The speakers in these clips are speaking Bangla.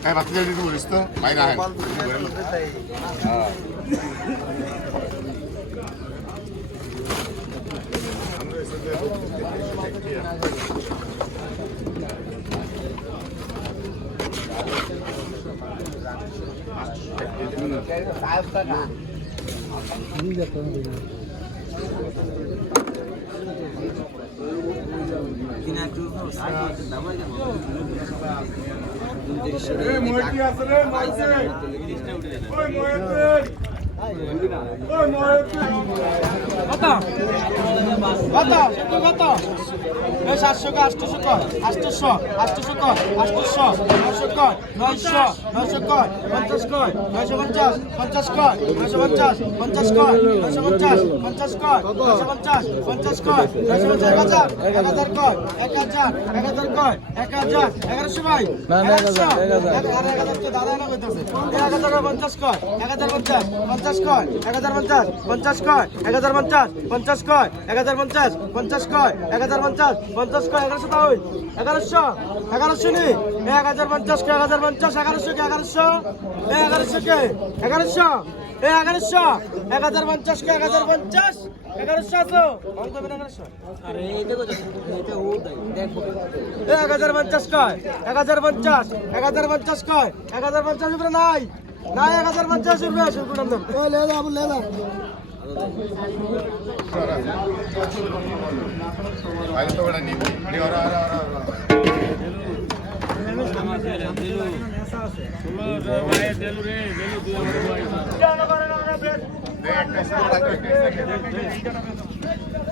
Kayak pasti jadi tulis tuh, mainan.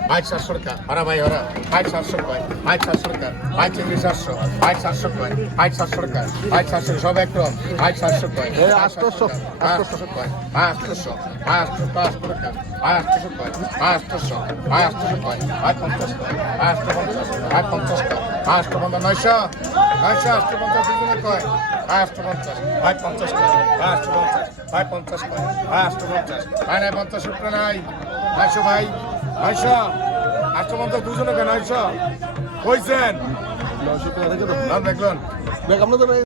Baik 700 ka, para bay hora. Baik 700 koi, baik 700 ka, baik 700, baik 700 koi, baik 700 ka, baik 700 সব এক রকম, baik 700 koi, 800, 800 koi, 800, 800 ka, 800 koi, 800, 800 koi, 850 koi, 850, 850 ka, 850, 900, 900, 850 দিনে কয়, 850, 850 koi, 850, 850 koi, 850, 850 উপরে নাই, 900 ভাই, 900, 850 দুজনে কেন 900, কইছেন? 900 টাকা দেখুন, নাম দেখলেন? দেখ আমরা তো